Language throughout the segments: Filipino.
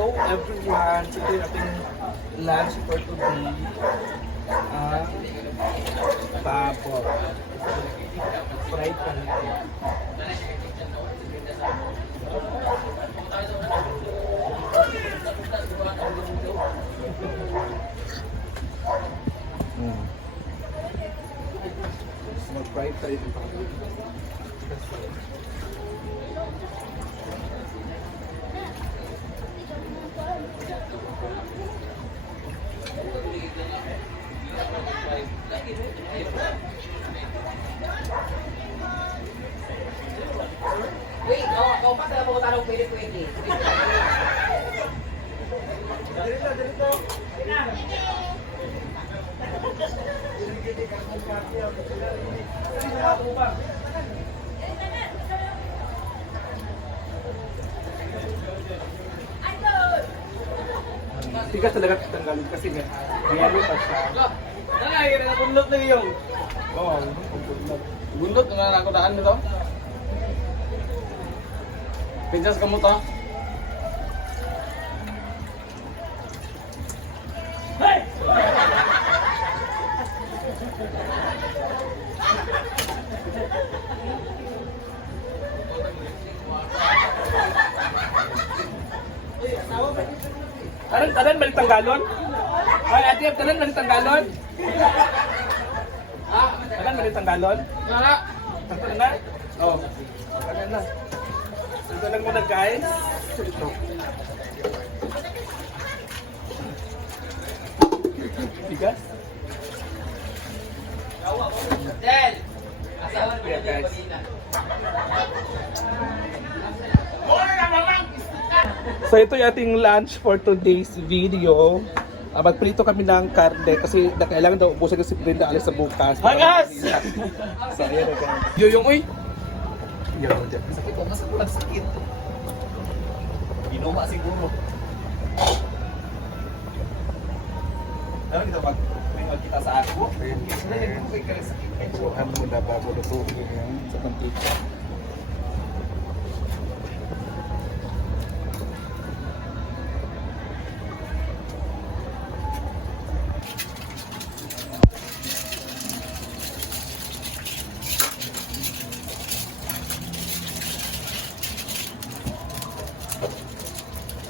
Hello everyone! So ito yung ating lunch for today. Babo. Fried pancake. Mag-fried tayo ng pancake. Wait, kau pa talaga ko tanong pwede. Tigas talaga tanggalin kasi may yelo pa siya. Nangyayari na bundot na yung. Oo, Bundot na ako daan nito. Pinjas kamu to. Tanan balik tanggalon? Ay, ate, tanan balik tanggalon? Tanan balik tanggalon? Nara. Tanan na? Oo. Tanan na. Ito lang muna guys. Ito. Bigas? Del. Asawa ni Yeah, guys. So ito yung ating lunch for today's video. Magprito kami ng karne kasi kailangan daw ubusin ko si Brenda alis sa bukas. Hagas! So ayan na guys. Yung uy. Yun. Sakit ko, mas sakit. Binuma siguro. Ano kita magkita sa ako? Buhan mo na bago lutuin yan sa mantika.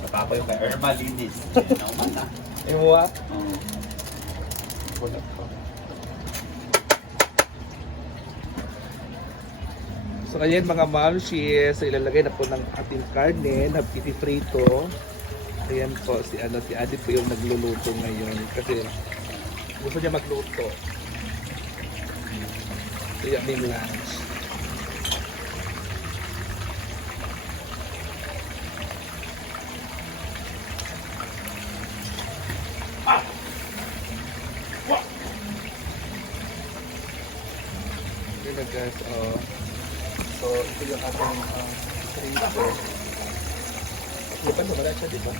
Napapa yung kay Irma Linis. Nauman na. Ewa. Wala pa. So ayan mga mamshi, so ilalagay na po ng ating karne na piti-prito. Ayan po, si Adi po yung nagluluto ngayon kasi gusto niya magluto. So yung aming lunch. Yun na guys, so ito yung ating prito. Di ba wala siya, di ba?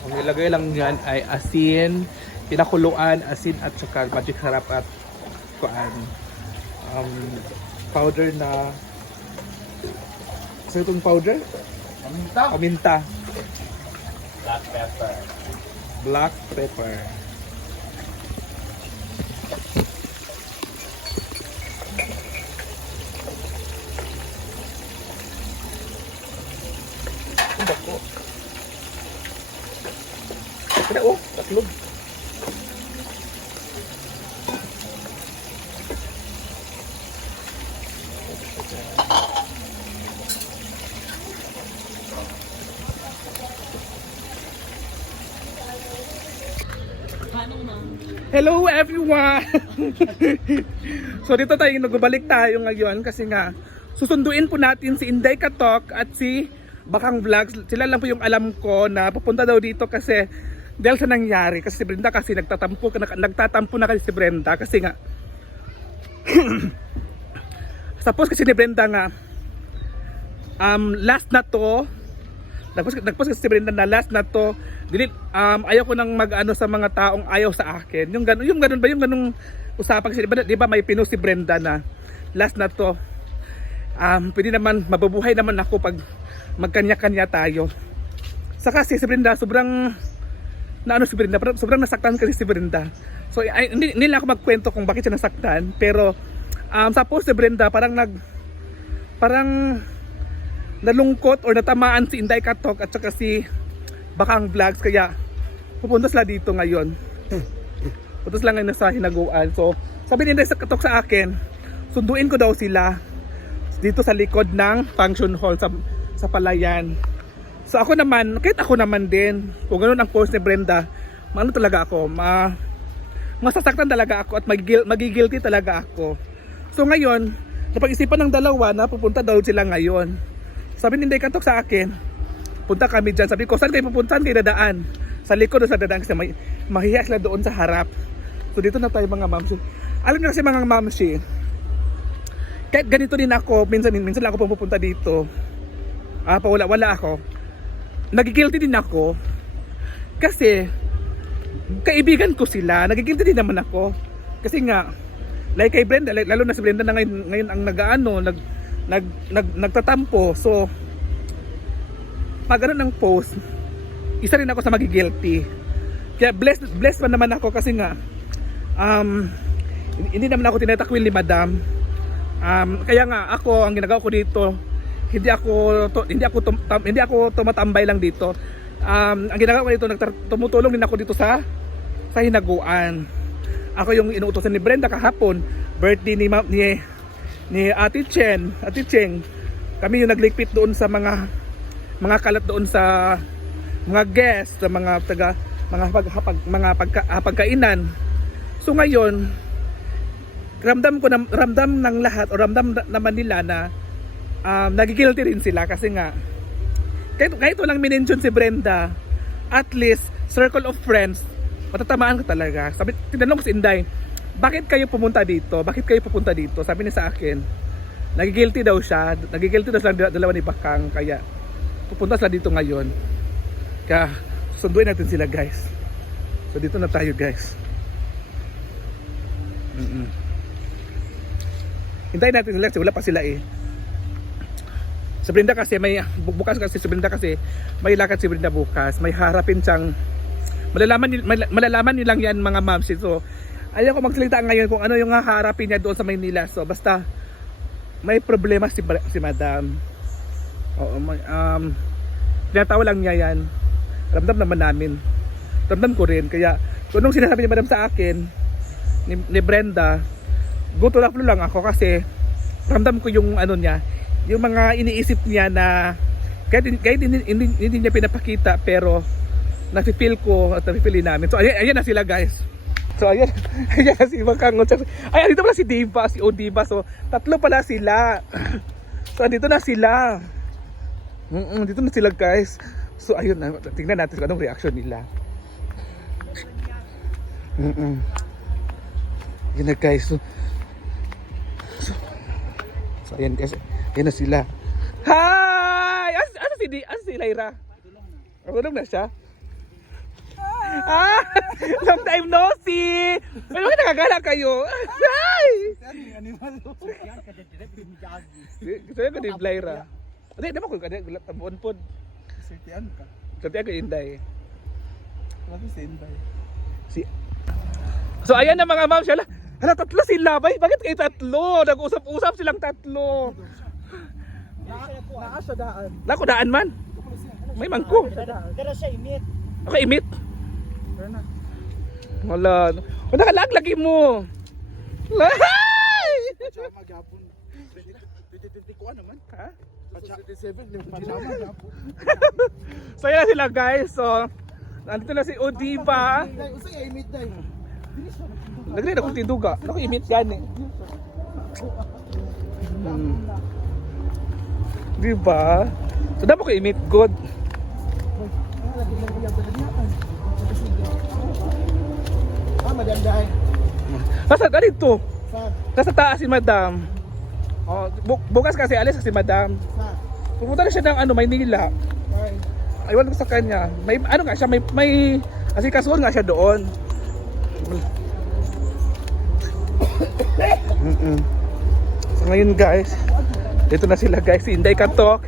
Ang nilagay lang yan ay asin, pinakuluan, asin at saka magic sarap at kuan powder na sa itong powder? Paminta. Paminta. Black pepper. Black pepper. Ang dako. Kaya tatlog. Hello everyone! So dito tayo, nagbabalik tayo ngayon kasi nga susunduin po natin si Inday Katok at si Bakang Vlogs. Sila lang po yung alam ko na pupunta daw dito kasi dahil sa nangyari. Kasi si Brenda kasi nagtatampo na kasi si Brenda kasi nga suppose kasi ni Brenda nga last na to Nagpost kasi si Brenda na last na to. Ayaw ko nang mag-ano sa mga taong ayaw sa akin. Yung ganun ba? Yung ganung usapan kasi, di ba may pinost si Brenda na last na to. Pwede naman, mabubuhay naman ako pag magkanya-kanya tayo. Saka si Brenda, sobrang nasaktan kasi si Brenda. So hindi lang ako magkwento kung bakit siya nasaktan, pero sa post si Brenda parang nalungkot or natamaan si Inday Katok at saka si Bakang Vlogs, kaya pupunta sila dito ngayon. Pupunta sila ngayon sa hinaguan. So sabi ni Inday Katok sa akin, sunduin ko daw sila dito sa likod ng function hall sa Palayan. So ako naman, kahit ako naman din, kung ganoon ang post ni Brenda, talaga ako, masasaktan talaga ako at magigilty talaga ako. So ngayon, napag-isipan ng dalawa na pupunta daw sila ngayon. Sabi ni Inday Katok sa akin, punta kami dyan. Sabi ko, saan kayo pupunta? Saan kayo dadaan? Sa likod o sa dadaan kasi mahiya sila doon sa harap. So dito na tayo mga mamsi. Alam niyo kasi mga mamsi, kahit ganito din ako, minsan lang ako pupunta dito. Wala ako. Nagigilty din ako kasi kaibigan ko sila. Nagigilty din naman ako kasi nga like kay Brenda, lalo na si Brenda na ngayon ang nagtatampo. So pag ano ng post, isa rin ako sa magigilty. Kaya blessed pa naman ako kasi nga hindi naman ako tinatakwil ni Madam. Kaya nga ako, ang ginagawa ko dito, hindi ako tumatambay lang dito. Ang ginagawa ko dito, tumutulong din ako dito sa hinaguan. Ako yung inuutosan ni Brenda kahapon, birthday ni Ate Cheng. Kami yung nagligpit doon sa mga kalat doon sa mga guests, sa mga pagkainan. So ngayon, ramdam ng lahat o ramdam naman nila na nagigilty rin sila kasi nga kahit walang minention si Brenda, at least circle of friends matatamaan ka talaga. Sabi, tinanong ko si Inday, bakit kayo pupunta dito? Sabi niya sa akin, nagigilty daw siya ng dalawa ni Bakang, kaya pupunta sila dito ngayon. Kaya sunduin natin sila, guys. So dito na tayo, guys. Hintayin natin sila kasi wala pa sila eh. Si Brenda kasi may lakad si Brenda bukas. May harapin siyang malalaman niyo lang yan mga mamsi. So ayaw ko magsalita ngayon kung ano yung haharapin niya doon sa Maynila. So basta may problema si Madam. Oo, tinatawa lang niya yan. Ramdam naman namin. Ramdam ko rin. Kaya kung anong sinasabi ni Madam sa akin, ni Brenda, go to the flow lang ako kasi ramdam ko yung ano niya, yung mga iniisip niya na kahit hindi niya pinapakita, pero nafe-feel ko at nafe-feel namin. So ayan na sila, guys. So ayan na si Bakang. Ay, dito pala si Diva, si Odiva. So tatlo pala sila. So dito na sila. Dito na sila, guys. So ayun na, tingnan natin kung anong reaction nila. Yan na, guys. So ayan, guys. Ayan na sila. Hi! Ano si Lyra? Tulong na siya. Long time no see! Pero bakit nakagala kayo? Hi! Gusto ko ni Lyra. Hindi naman ko gulat tabuan po. Sitian ka. Sitian ko Inday. Ano si Inday? So ayan na mga ma'am, siya. Hala, tatlo sila. Bakit kayo tatlo? Nag-usap-usap silang tatlo. Naasa daan. Nako daan man. May mangko. Pero siya imit. Ako imit. Wala. O nakalag lagi mo. Lahay! Maghapon. 2024 naman. Ha? 27 yung pajama gapon. So yan sila, guys. So nandito na si Odiva. Usay imit dai. Nagre na kung tinduga. Ako imit yan eh. Diba? So dapat ko imit good. Madam dai. Basta ganito. Sa Nasa taas si Madam. Oh, bukas kasi alis si Madam. sa Pupunta na siya ng Maynila. ay Aywan ko sa kanya. May ano nga siya, may asikasuhan nga siya doon. So ngayon guys, dito na sila guys, si Inday Katok,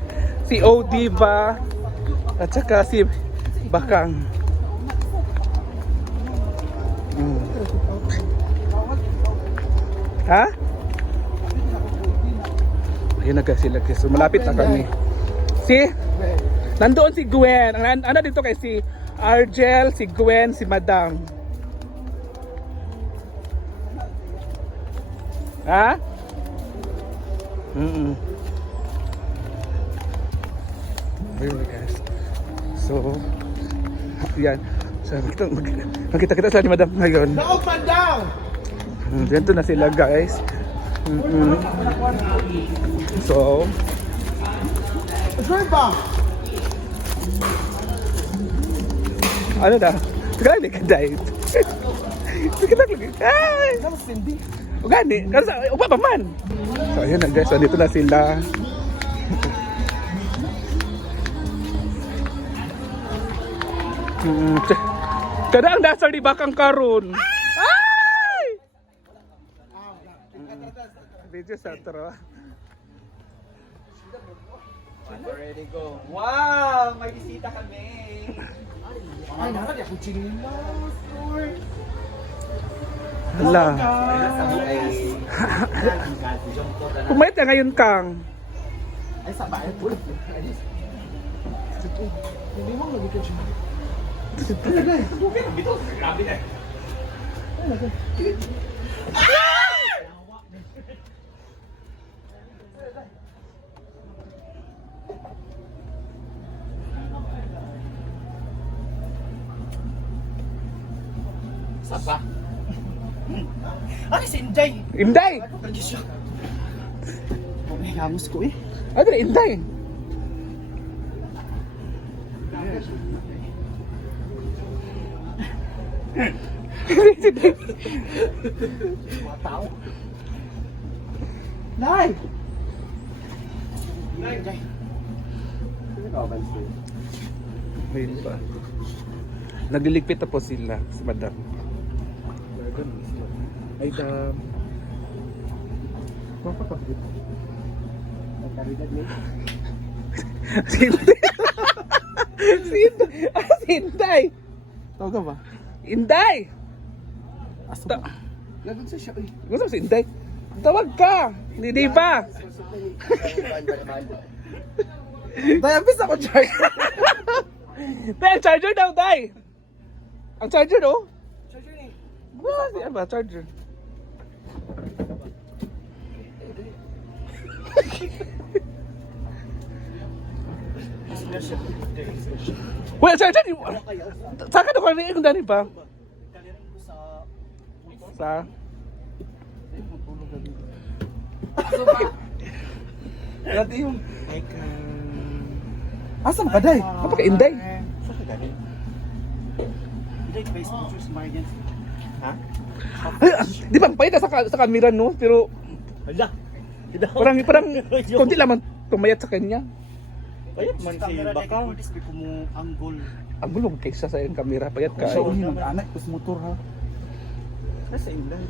si O Diva, at saka si Bakang. Ha? Ayun na guys sila guys. So, malapit na kami. Nandoon si Gwen. Ano dito kay si Argel, si Gwen, si Madam. Ha? Ayun na guys. So, yan. So, magkita-kita sila ni Madam ngayon. Up and down! Dito na sila guys. So, Sure ba? ano na? Gani ka diet. Sige na lagi. Ay! Ano Cindy? Gani, kasi upa pa man. So ayun na guys, so, dito na sila. Kada ang dasal di Bakang karon. Ay! Video sa tro. Ready go. Wow! May bisita kami. Ay, nakakali ako chinilas. Hala. Pumayat ka ngayon kang. Ay, sa bahay po. Hindi mo lagi ka siya. Grabe na. Sapa. Ano si Inday? Inday! May hamos ko eh. Ano na Inday? Mga tao. Nay! Nay! Ayun pa. Nagliligpit na po sila sa Madam. Ay, Mapapagod. Nagkaridag niya. Si Inday. Si Inday. Ah, si Inday. Tawag ka ba? Inday! Aso Ta- ba? Lagan sa siya eh. Gusto mo si Inday? Tawag ka! Hindi ba? Dayabis ako, Char. Tay, ang charger daw, Tay! Ang charger, oh! Charger ni. Ano ba? Charger. Wala, charger! Saan ka na kung kung dani pa? Sa? Dati yung... Asa ka, Day? Apa ka, Inday? Saan ka galing? Day, Facebook sa Marian. Ha? Ay, di ba, pahita sa camera, no? Pero, Hala. parang, konti lamang tumayat sa kanya. Payat man si Bakaw. Ko mo anggol. Ang gulo kaysa sa yung camera, payat ka. Siya ulit mag-anak, kus motor ha. Nasa inland.